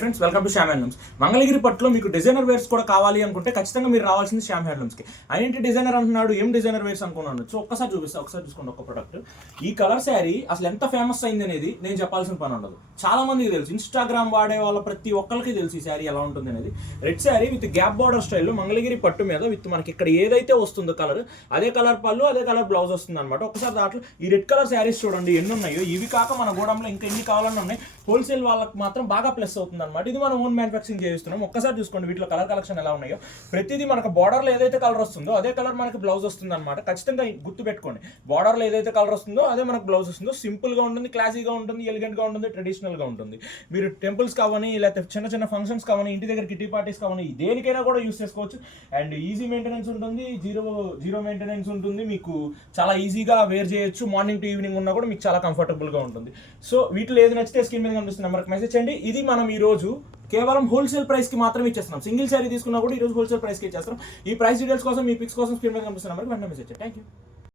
Friends welcome to Shyam handlooms. Mangalagiri పట్టులో మీకు designer wears కూడా కావాలి అనుకుంటే ఖచ్చితంగా మీరు రావాల్సింది శ్యామ్ హ్యాండ్లూమ్స్కి. ఏంటి డిజైనర్ అంటున్నాడు, ఏం డిజైనర్ వేర్స్ అనుకున్నాను. సో ఒక్కసారి చూపిస్తాను, ఒకసారి చూసుకోండి. ఒక ప్రొడక్ట్ ఈ కలర్ శారీ అసలు ఎంత ఫేమస్ అయింది అనేది నేను చెప్పాల్సిన పని ఉండదు. చాలా మందికి తెలుసు, ఇన్స్టాగ్రామ్ వాడే వాళ్ళ ప్రతి ఒక్కరికి తెలుసు ఈ శారీ ఎలా ఉంటుంది అనేది. Red sari with gap border స్టైల్లో మంగళగిరి పట్టు మీద విత్ మనకి ఇక్కడ ఏదైతే వస్తుందో కలర్, అదే కలర్ పళ్ళు, అదే కలర్ బ్లౌజ్ వస్తుంది అనమాట. ఒకసారి దాంట్లో ఈ రెడ్ కలర్ శారీస్ చూడండి ఎన్ని ఉన్నాయో. ఇవి కాక మన గోడంలో ఇంకా ఎన్ని కావాలన్నా ఉన్నాయి. హోల్సేల్ వాళ్ళకి మాత్రం బాగా ప్లస్ అవుతుంది అనమాట. ఇది మనం ఓన్ మ్యానుఫ్యాక్చరింగ్ చేస్తున్నాం. ఒక్కసారి చూసుకోండి వీటిలో కలర్ కలెక్షన్ ఎలా ఉన్నాయో. ప్రతిదీ మనకు బార్డర్లో ఏదైతే కలర్ వస్తుందో అదే కలర్ మనకి బ్లౌజ్ వస్తుంది అనమాట. ఖచ్చితంగా గుర్తు పెట్టుకోండి, బార్డర్లో ఏదైతే కలర్ వస్తుందో అదే మనకు బ్లౌజ్ వస్తుందో. సింపుల్గా ఉంటుంది, క్లాసీగా ఉంటుంది, ఎలిగెంట్గా ఉంటుంది, ట్రెడిషనల్గా ఉంటుంది. మీరు టెంపుల్స్ కావని, లేకపోతే చిన్న చిన్న ఫంక్షన్స్ కావని, ఇంటి దగ్గర కిటీ పార్టీస్ కావని, దేనికైనా కూడా యూస్ చేసుకోవచ్చు. అండ్ ఈజీ మెయింటెనెన్స్ ఉంటుంది, జీరో మెయింటెనెన్స్ ఉంటుంది. మీకు చాలా ఈజీగా వేర్ చేయొచ్చు. మార్నింగ్ టు ఈవినింగ్ ఉన్నా కూడా మీకు చాలా కంఫర్టబుల్గా ఉంటుంది. సో వీటిలో ఏది నచ్చితే స్క్రీన్ మీద కనిపిస్తున్న నెంబర్కి మెసేజ్ చేయండి. ఇది మనం ఈ రోజు కేవలం హోల్సేల్ ప్రైస్కి మాత్రమే ఇచ్చేస్తున్నాం. సింగిల్ శారీ తీసుకున్నా కూడా ఈ రోజు హోల్సేల్ ప్రైస్కి ఇచ్చేస్తాం. ఈ ప్రైస్ డీటెయిల్స్ కోసం, మీ పిక్స్ కోసం స్క్రీన్ మీద కనిపిస్తున్న నెంబర్కి వెంటనే మెసేజ్ చేయండి. Thank you.